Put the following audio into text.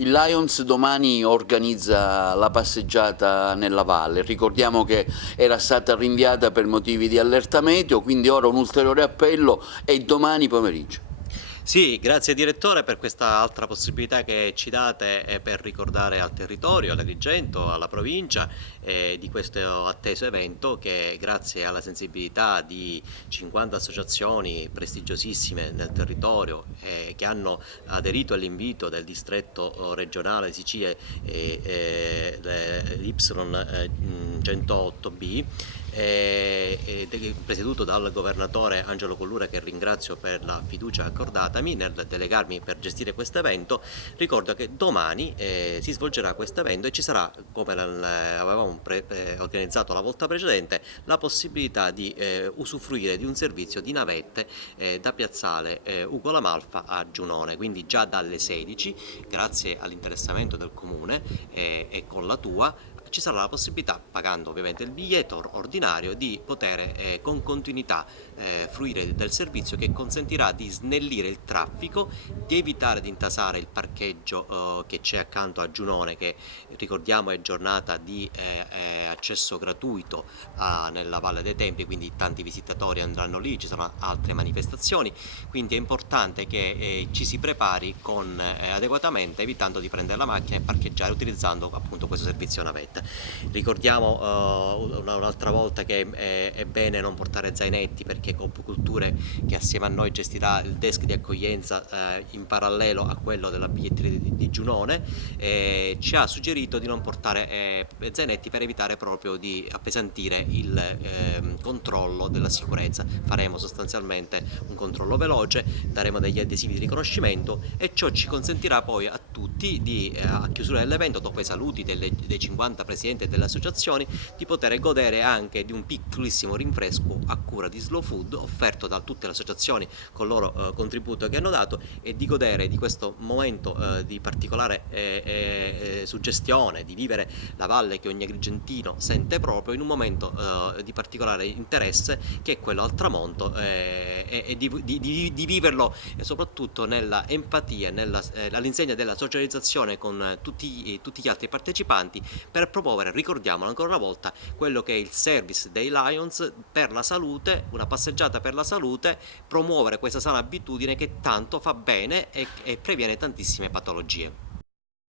Il Lions domani organizza la passeggiata nella valle, ricordiamo che era stata rinviata per motivi di allerta meteo, quindi ora un ulteriore appello è domani pomeriggio. Sì, grazie direttore per questa altra possibilità che ci date per ricordare al territorio, all'Agrigento, alla provincia di questo atteso evento che grazie alla sensibilità di 50 associazioni prestigiosissime nel territorio che hanno aderito all'invito del distretto regionale Sicilia Y108B presieduto dal governatore Angelo Collura, che ringrazio per la fiducia accordatami nel delegarmi per gestire questo evento. Ricordo che domani si svolgerà questo evento e ci sarà, come avevamo organizzato la volta precedente, la possibilità di usufruire di un servizio di navette da piazzale Ugo La Malfa a Giunone, quindi già dalle 16, grazie all'interessamento del comune e con la tua, ci sarà la possibilità, pagando ovviamente il biglietto ordinario, di poter con continuità fruire del servizio che consentirà di snellire il traffico, di evitare di intasare il parcheggio che c'è accanto a Giunone, che ricordiamo è giornata di accesso gratuito nella Valle dei Templi, quindi tanti visitatori andranno lì, ci saranno altre manifestazioni, quindi è importante che ci si prepari adeguatamente, evitando di prendere la macchina e parcheggiare utilizzando appunto questo servizio navetta. Ricordiamo un'altra volta che è bene non portare zainetti, perché Coop Culture, che assieme a noi gestirà il desk di accoglienza in parallelo a quello della biglietteria di Giunone, ci ha suggerito di non portare zainetti per evitare proprio di appesantire il controllo della sicurezza. Faremo sostanzialmente un controllo veloce, daremo degli adesivi di riconoscimento e ciò ci consentirà poi a tutti a chiusura dell'evento, dopo i saluti dei 50 presidenti delle associazioni, di poter godere anche di un piccolissimo rinfresco a cura di Slow Food offerto da tutte le associazioni con il loro contributo che hanno dato, e di godere di questo momento di particolare suggestione, di vivere la valle che ogni agrigentino sente proprio in un momento di particolare interesse, che è quello al tramonto, e di viverlo soprattutto nella empatia, all'insegna della socializzazione con tutti gli altri partecipanti, per promuovere, ricordiamolo ancora una volta, quello che è il service dei Lions per la salute, una passeggiata per la salute, promuovere questa sana abitudine che tanto fa bene e previene tantissime patologie.